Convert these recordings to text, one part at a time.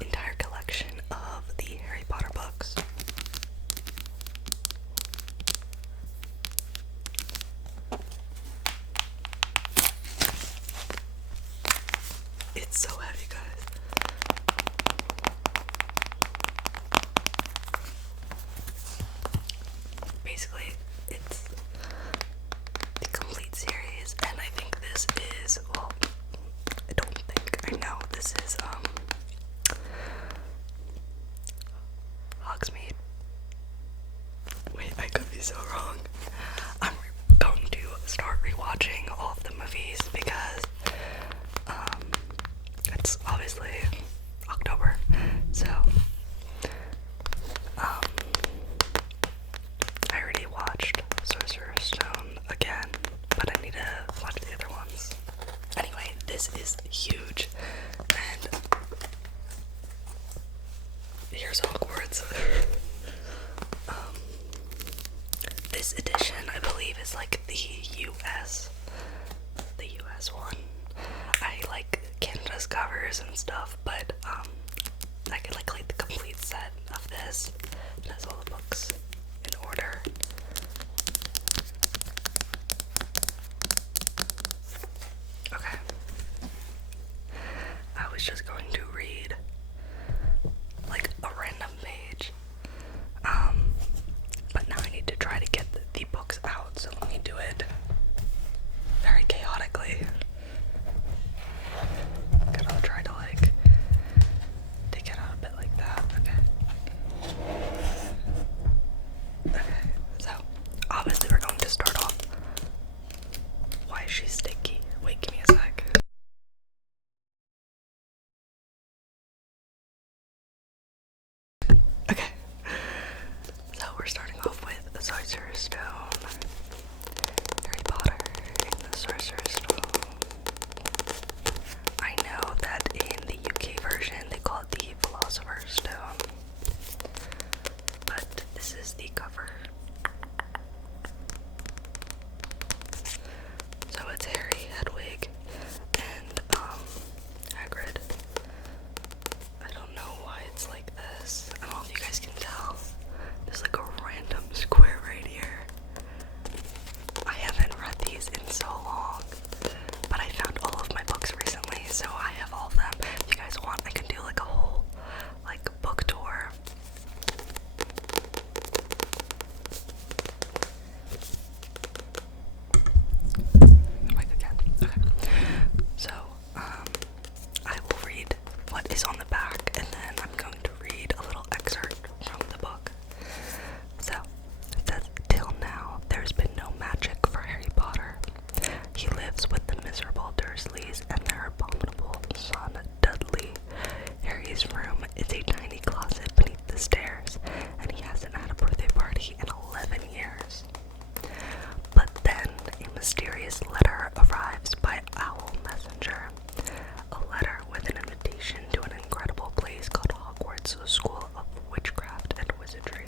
entire collection of the Harry Potter books. It's so heavy, guys. Basically, it's the complete series, and I think this is, well, I don't think, I know this is, Hogsmeade. Wait, I could be so wrong. I'm going to start rewatching all of the movies because, it's obviously October, so, I already watched Sorcerer's Stone again, but I need to watch the other ones. Anyway, this is huge, and here's Hogwarts. This edition, I believe, is like the US one. I like Canada's covers and stuff, but I could like the complete set of this. It has all the books in order. Okay. I was just going to read like a random page. But now I need to try to get the books out, so let me do it very chaotically. I'll try to like take it out a bit like that. Okay. Okay, so obviously we're going to start off. Why is she sticky? Wait, give me a sec. Okay. So we're starting off with the Sorcerer's Stone. Harry Potter and the Sorcerer's Stone. I know that in the UK version they call it the Philosopher's Stone, but this is the cover. So it's Harry, Hedwig, and Hagrid. I don't know why it's like this. I don't know if you guys can tell. There's like a random square right here. I haven't read these in so long, but I found all of my books recently, so I have all of them. If you guys want, I can do like a whole like book tour. Like again. Okay. So, I will read what is on the back, and then I'm going to read a little excerpt from the book. So, it says, "Till now, there's been no magic for Harry Potter. He lives with the miserable Dursleys and their abominable son, Dudley. Harry's room is a tiny closet beneath the stairs, and he hasn't had a birthday party in 11 years. But then, a mysterious letter arrives by owl messenger. A letter with an invitation to an incredible place called Hogwarts, a school of witchcraft and wizardry.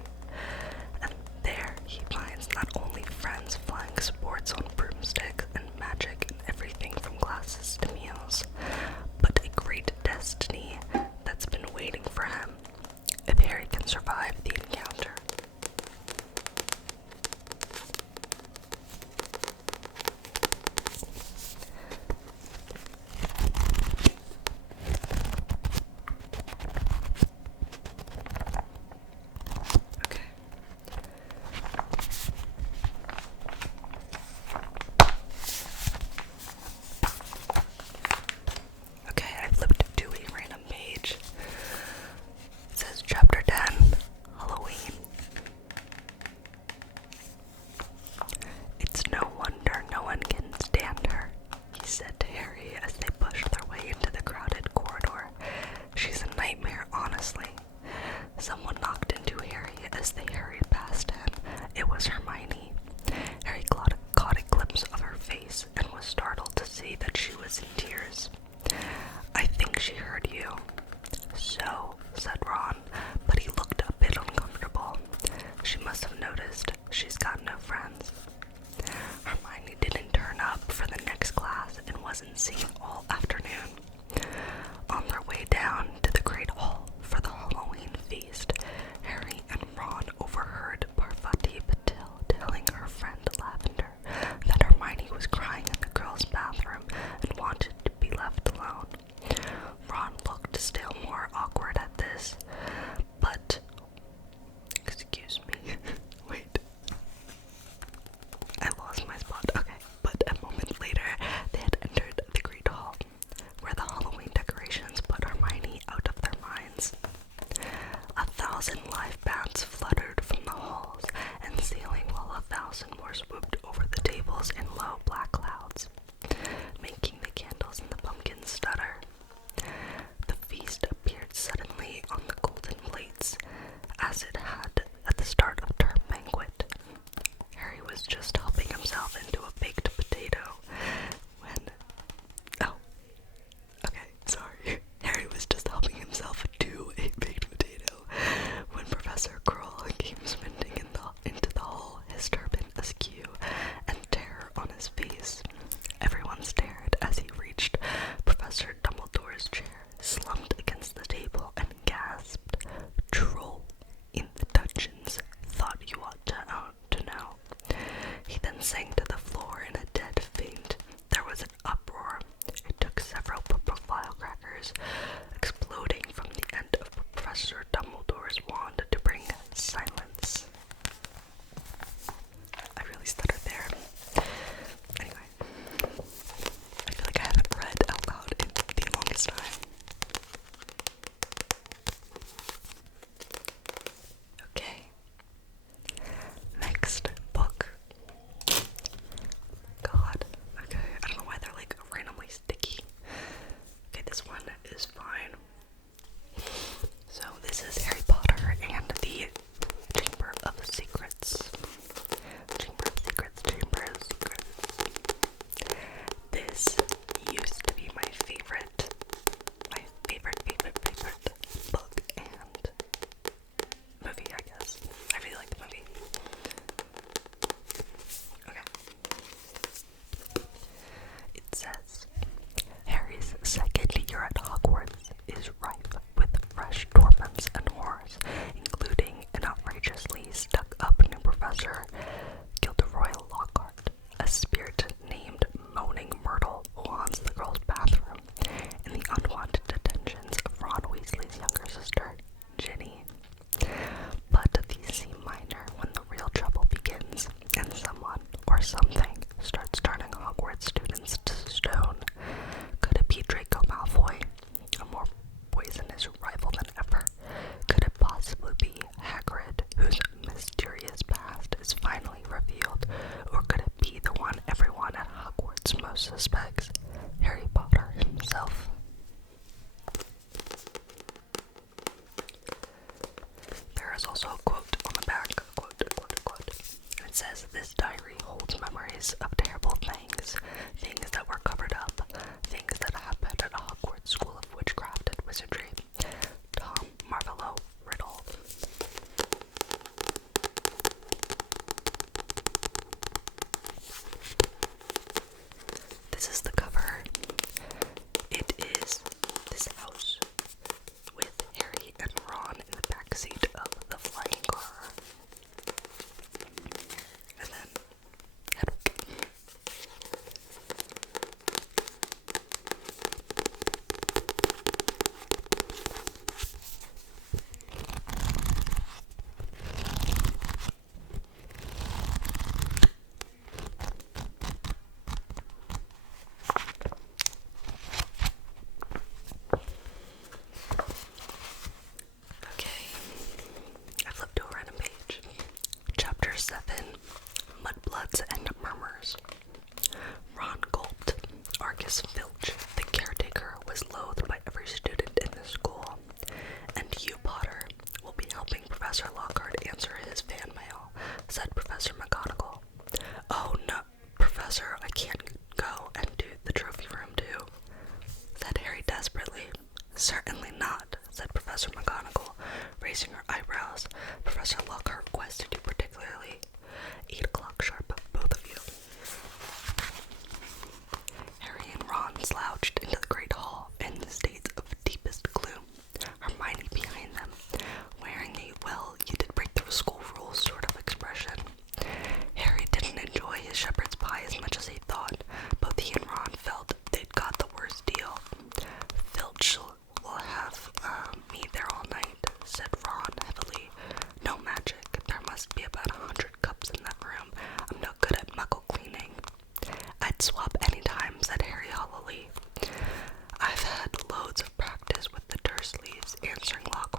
And there he finds not only friends flying sports on broomsticks and magic and everything from glasses to meals, but a great destiny that's been waiting for him, if Harry can survive the encounter." Okay. Okay, I flipped to a random page. It says Chapter 10, Halloween. "It's no wonder no one can stand her," he said to Harry as they pushed their way into the crowded corridor. "She's a nightmare, honestly." Someone knocked into Harry as they hurried past him. It was Hermione. Harry caught a glimpse of her face and was startled to see that she was in tears. "I think she heard you." "So," said Ron, but he looked a bit uncomfortable. "She must have noticed. She's got no friends." Hermione didn't turn up for the next class and wasn't seen all afternoon. On their way down, stars exploding from the end of Professor Dumbledore's wand to bring silence. I really stuttered there. Anyway, I feel like I haven't read out loud in the longest time. Okay. Next book. God. Okay, I don't know why they're like randomly sticky. Okay, this one is fine. So this is Harry Potter and the Chamber of Secrets. Chamber of Secrets, Chamber of Secrets. This used to be my favorite book and movie, I guess. I really like the movie. Okay. It says, Harry's second year at Hogwarts is rife with fresh torments and horrors, including an outrageously stuck-up new professor, Gilderoy Lockhart, a spirit named Moaning Myrtle who haunts the girls' bathroom, and the unwanted attentions of Ron Weasley's younger sister, Ginny. But these seem minor when the real trouble begins, and someone or something starts turning Hogwarts students to stone. Could it be Draco Malfoy, a more poisonous rival than ever? Could it possibly be Hagrid, whose mysterious past is finally revealed? Or could it be the one everyone at Hogwarts most suspects, Harry Potter himself? There is also a quote on the back, quote. And it says, this diary holds memories of terrible things, things that were covered up, things that happened at Hogwarts School of Witchcraft and Wizardry. Tom Marvolo Riddle. This is the cover. It is this house with Harry and Ron in the backseat of the flying car. And then Hedwig. Okay, I flipped to a random page. Chapter 7, Mudbloods and Murmurs. Ron gulped. Argus Filch, the caretaker, was loathed by every student in the school. And you, Potter, will be helping Professor Lockhart answer his fan mail, said Professor McGonagall. Oh no, Professor, I can't go and do the trophy room too, said Harry desperately. Certainly not, said Professor McGonagall, raising her eyebrows. Professor Lockhart requested you particularly. 8 o'clock sharp, both of you. Harry and Ron slouched into the great hall in states of deepest gloom, Hermione behind them, wearing a well, you did break the school rules sort of expression. Harry didn't enjoy his shepherd's pie as much as he thought. Both he and Ron felt they'd got the worst deal. Filch will have me there all night, said Ron heavily. No magic. There must be about 100 cups in that room. I'm no good at muggle cleaning. I'd swap any time, said Harry hollowly. I've had loads of practice with the Dursleys, answering Lockhart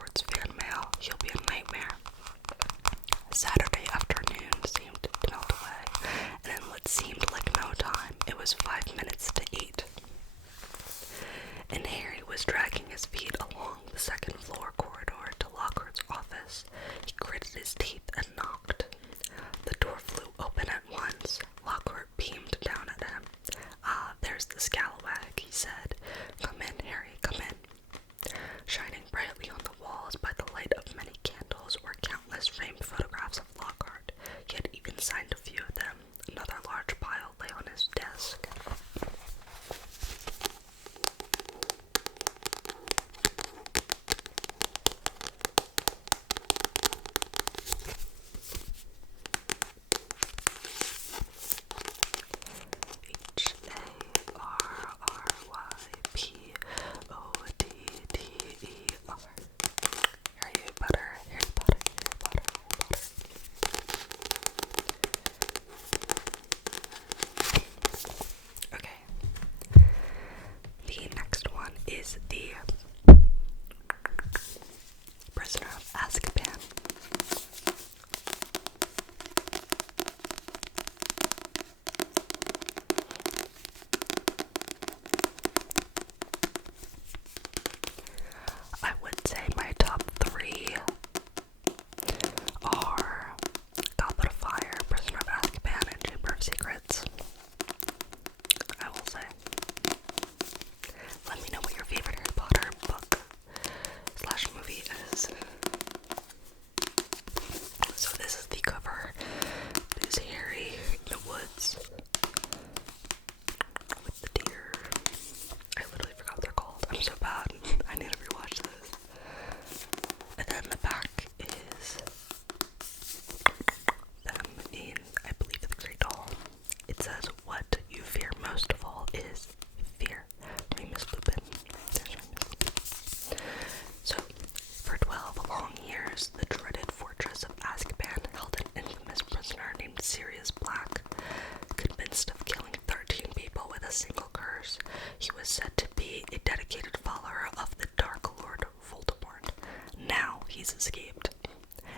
he's escaped.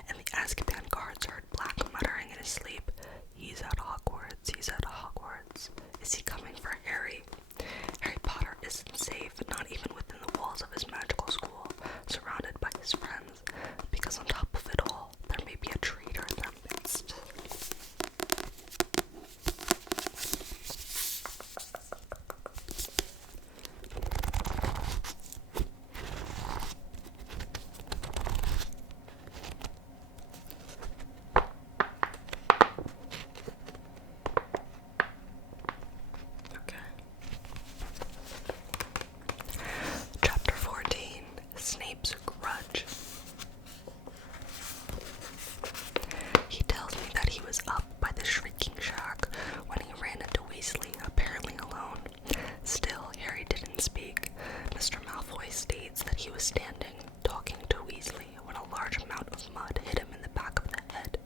And the Azkaban guards heard Black muttering in his sleep, "He's at Hogwarts, he's at Hogwarts. Is he coming for Harry?" Harry Potter isn't safe, not even within the walls of his magical school, surrounded by his friends, because on top of it all, there may be a traitor in their midst. Chapter 14, Snape's Grudge. He tells me that he was up by the Shrieking Shack when he ran into Weasley, apparently alone. Still, Harry didn't speak. Mr. Malfoy states that he was standing, talking to Weasley, when a large amount of mud hit him in the back of the head.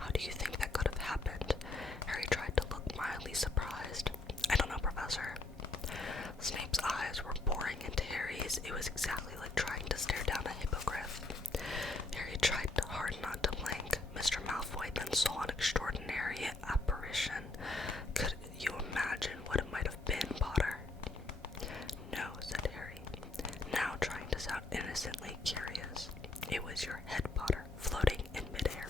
How do you think that could have happened? Harry tried to look mildly surprised. "I don't know, Professor." Snape's eyes were boring into Harry's. It was exactly like trying to stare down a hippogriff. Harry tried hard not to blink. Mr. Malfoy then saw an extraordinary apparition. "Could you imagine what it might have been, Potter?" "No," said Harry, now trying to sound innocently curious. "It was your head, Potter, floating in midair."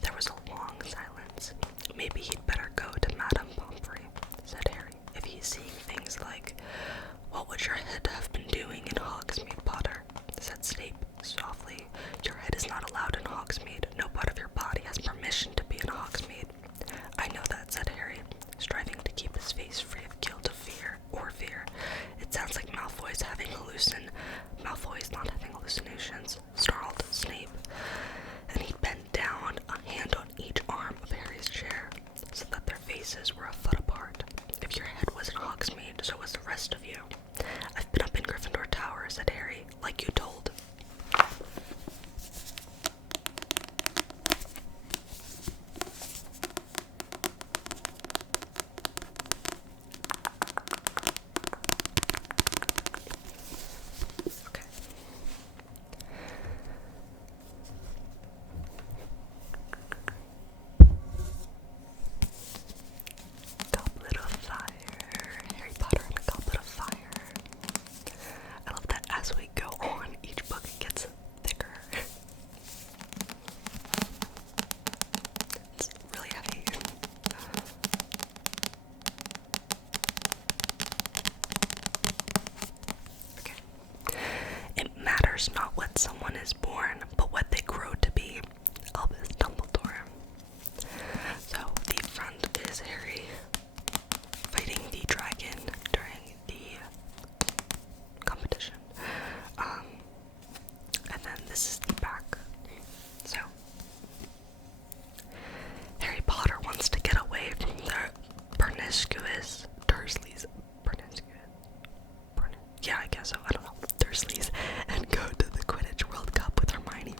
There was a long silence. "Maybe he'd better go to Madame Pomfrey," said Harry, "if he's seeing things like—" "What would your head have been doing in Hogsmeade, Potter?" said Snape softly. "Your head is not allowed in Hogsmeade. No part of your body has permission to be in Hogsmeade." "I know that," said Harry, striving to keep his face free of guilt of fear. "It sounds like Malfoy's not having hallucinations," snarled Snape. And he bent down, a hand on each arm of Harry's chair, so that their faces were a foot apart. "If your head was in Hogsmeade, so was the rest of you." "I've been up in Gryffindor Tower," said Harry, "like you told." Okay. Goblet of Fire. Harry Potter and the Goblet of Fire. I love that as we go on, each book gets thicker. It's really heavy. Okay. It matters not what someone is born, but what they grow to be. Albus Dumbledore. So, the front is Harry fighting the dragon during the competition. And then this is the back. So, Harry Potter wants to get away from the promiscuous Dursleys. Yeah, I guess so. I don't know. Dursleys, and go to the Quidditch World Cup with Hermione,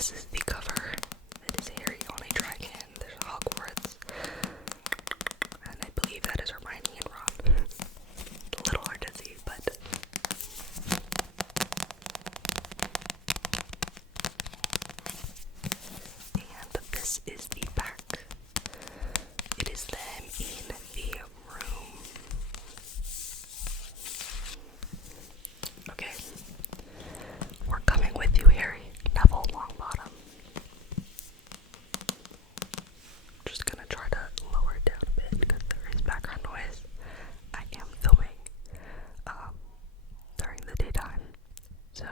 this is the cover. It is Harry on a dragon. There's Hogwarts. And I believe that is Hermione and Ron. A little hard to see, but... And this is the back. It is them in the room. Okay. We're coming with you, Harry. Neville Longbottom. Just gonna try to lower it down a bit because there is background noise. I am filming during the daytime, so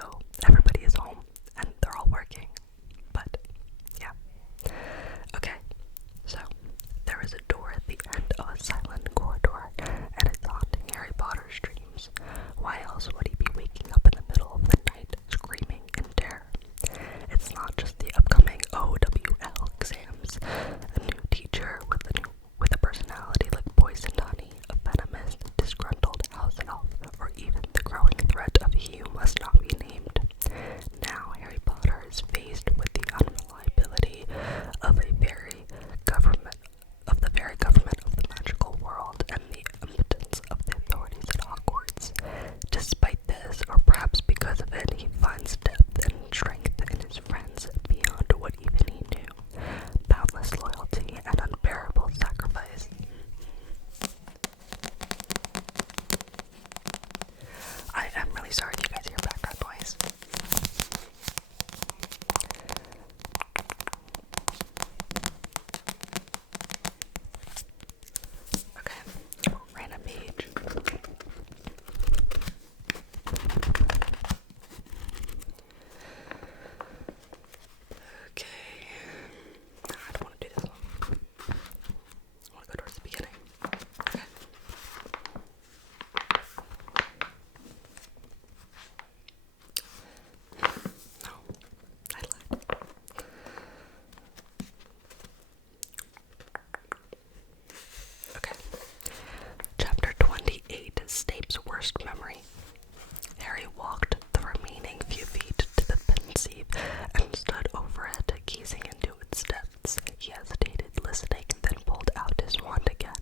everybody is home and they're all working. But yeah. Okay. So there is a door at the end of a silent corridor, and it's haunting Harry Potter's dreams. Why else would he be waking up in the middle of the night screaming in terror? It's not just the upcoming OWL exams. A new teacher with a personality like poisoned honey, a venomous, disgruntled house elf, or even the growing threat of he who must not be named. Now Harry Potter is faced with the unreliability of the very government of the magical world and the impotence of the authorities at Hogwarts. Despite this, or perhaps because of it, he finds depth and strength in his friends beyond what even he knew. Boundless loyalty and unbearable sacrifice. I am really sorry you guys hear background noise. Okay, random page. Okay, I don't want to do this one. I want to go towards the beginning. Okay. No, I lied. Okay. Chapter 28, Snape's Worst Memory. Harry walked the remaining few feet to the pensieve and stood over it, gazing into its depths. He hesitated, listening, then pulled out his wand again.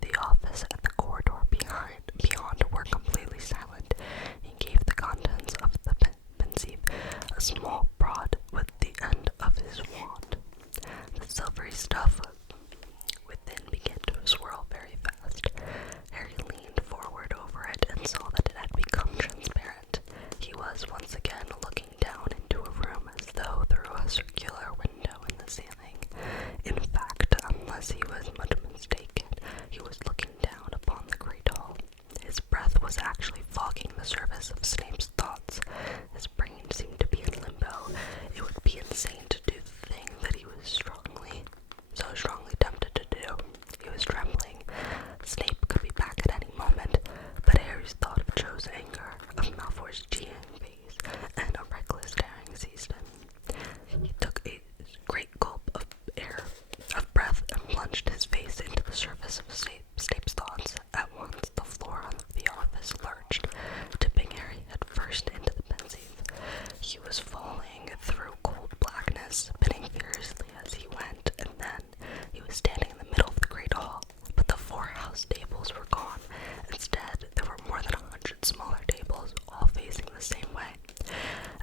The office and the corridor beyond were completely silent. He gave the contents of the pensieve a small prod with the end of his wand. The silvery stuff within began to swirl very fast. Harry leaned forward over it and saw that it had become transparent. He was once again looking down into a room as though through a circular window in the ceiling. In fact, unless he was much mistaken, he was looking down upon the great hall. His breath was actually fogging the surface of Snape's thoughts. His brain seemed to be in limbo. It would be insane to do the thing that he was so strongly tempted to do. He was trembling. Snape could be back at any moment, but Harry's thought of Cho's anger, of Malfoy's jeering face, and a reckless daring seized him. He took a great gulp of breath and plunged his face into the surface of Snape's thoughts. At once, the floor of the office lurched, tipping Harry head first into the pensieve. He was falling through cold blackness, spinning furiously as he went, and then he was standing in the middle of the great hall. But the 4 house tables were gone. Instead, there were more than 100 smaller tables, all facing the same way,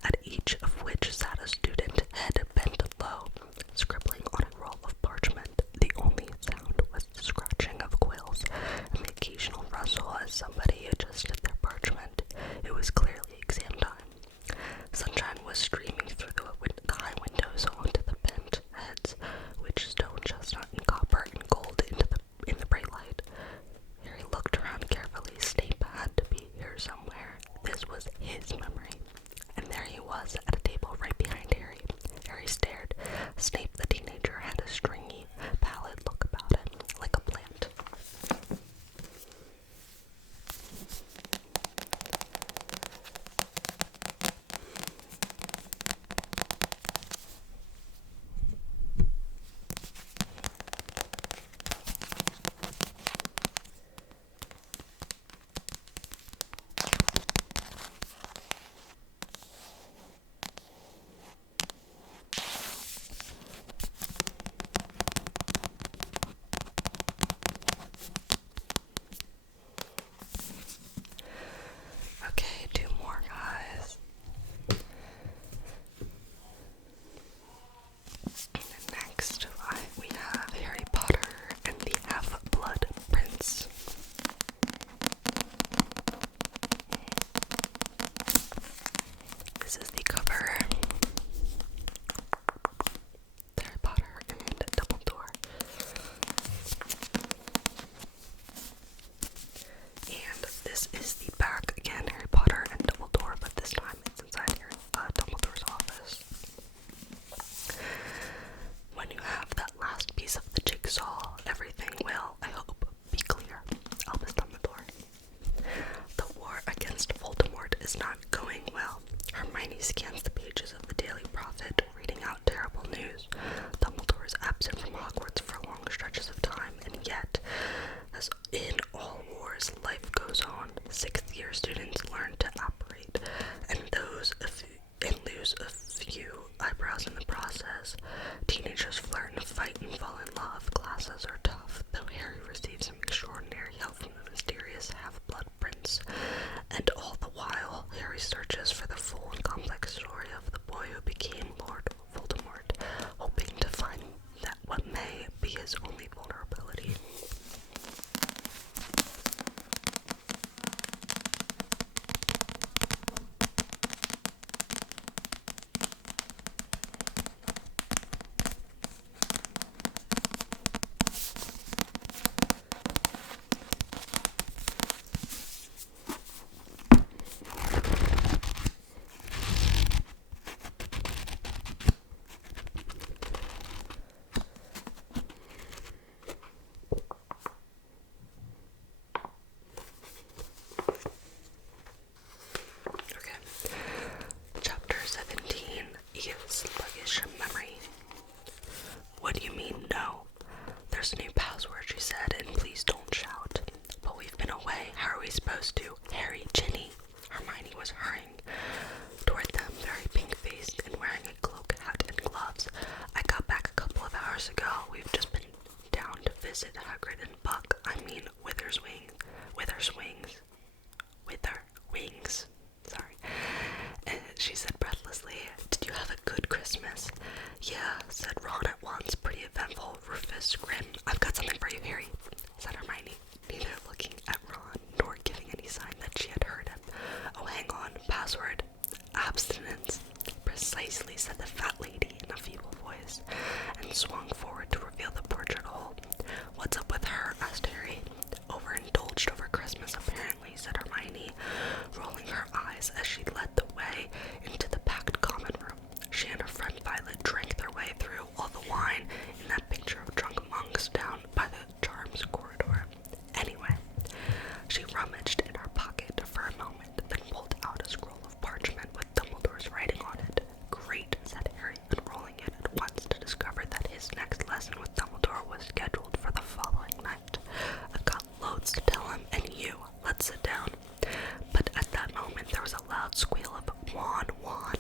at each of which sat a student, head bent low, scribbling on a roll of parchment. The only sound was the scratching of quills and the occasional rustle as somebody adjusted their parchment. It was clearly exam time. Sunshine was cover Harry Potter and Dumbledore. And this is the back again, Harry Potter and Dumbledore, but this time it's inside here, Dumbledore's office. When you have that last piece of the jigsaw, everything will, I hope, be clear. Albus Dumbledore. The war against Voldemort is not going well. Hermione scans the pages of the Daily Prophet, reading out terrible news. Dumbledore is absent from Hogwarts for long stretches of time, and yet, as in all wars, life goes on. Sixth-year students learn to operate, and lose a few eyebrows in the process. Teenagers flirt and fight and fall in love. Classes are tough, though Harry receives some extraordinary help from the mysterious half-blood prince. And all the while, Harry searches for the full and complex story of the boy who became Lord Voldemort, hoping to find that what may be his only vulnerability. Chapter 17, Eve's sluggish memory. What do you mean, no? There's a new password, she said, and please don't shout. But we've been away. How are we supposed to? Harry, Ginny. Hermione was hurrying toward them, very pink-faced and wearing a cloak, hat, and gloves. I got back a couple of hours ago. We've just been down to visit Hagrid and Buck. I mean, Witherwings. Sorry. And she said breathlessly, "Did you have a good Christmas?" "Yeah," said Ron at once, pretty eventful. Rufus grinned. "I've got something for you, Harry," said Hermione, neither looking at Ron nor giving any sign that she had heard him. "Oh, hang on. Password. Abstinence." "Precisely," said the fat lady in a feeble voice, and swung forward to reveal the portrait hole. "What's up with her?" asked Harry. "Overindulged over Christmas, apparently," said Hermione, rolling her eyes as she led the way into the packed common room. She and her friend Violet drank their way through all the wine in that picture of drunk monks down by the charms corridor. Anyway, she rummaged in her pocket for a moment, then pulled out a scroll of parchment with Dumbledore's writing on it. "Great," said Harry, unrolling it at once to discover that his next lesson with Dumbledore was scheduled for the following night. "I've got loads to tell him, and you. Let's sit down." But at that moment there was a loud squeal of "Won, won,"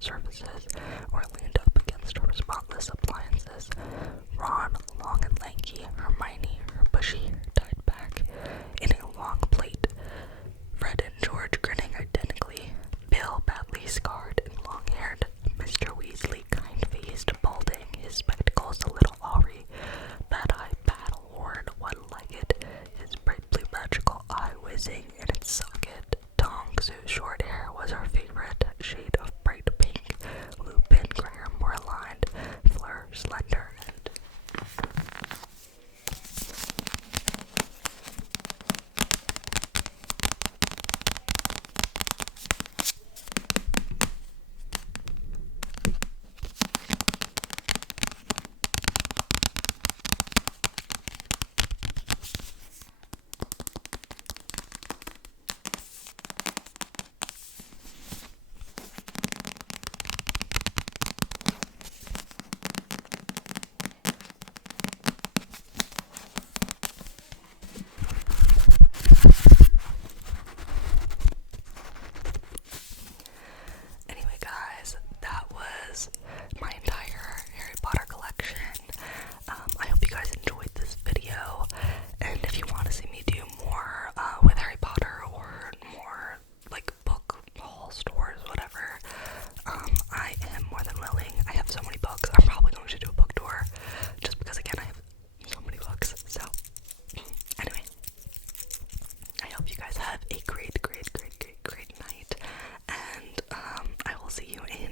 surfaces or leaned up against her spotless appliances. Ron, long and lanky, Hermione, her bushy hair tied back in a long plait, Fred and George grinning identically, Bill badly scarred and long-haired, Mr. Weasley kind-faced, balding, his spectacles a little awry, Bad-Eye Battlehorn one-legged, his bright blue magical eye whizzing in its socket, Tonks, whose short hair was her favorite shade of bright pink, Lupin, Graham were aligned, Fleur, slender, and anyway, guys, that was my entire Harry Potter collection. I hope you guys enjoyed this video, and if you want to see me do more with Harry Potter or more like book haul stores, whatever, I am more than willing. I have so many books. I'm probably going to do a book tour just because, again, I have so many books. So anyway, I hope you guys have a great night, and I will see you in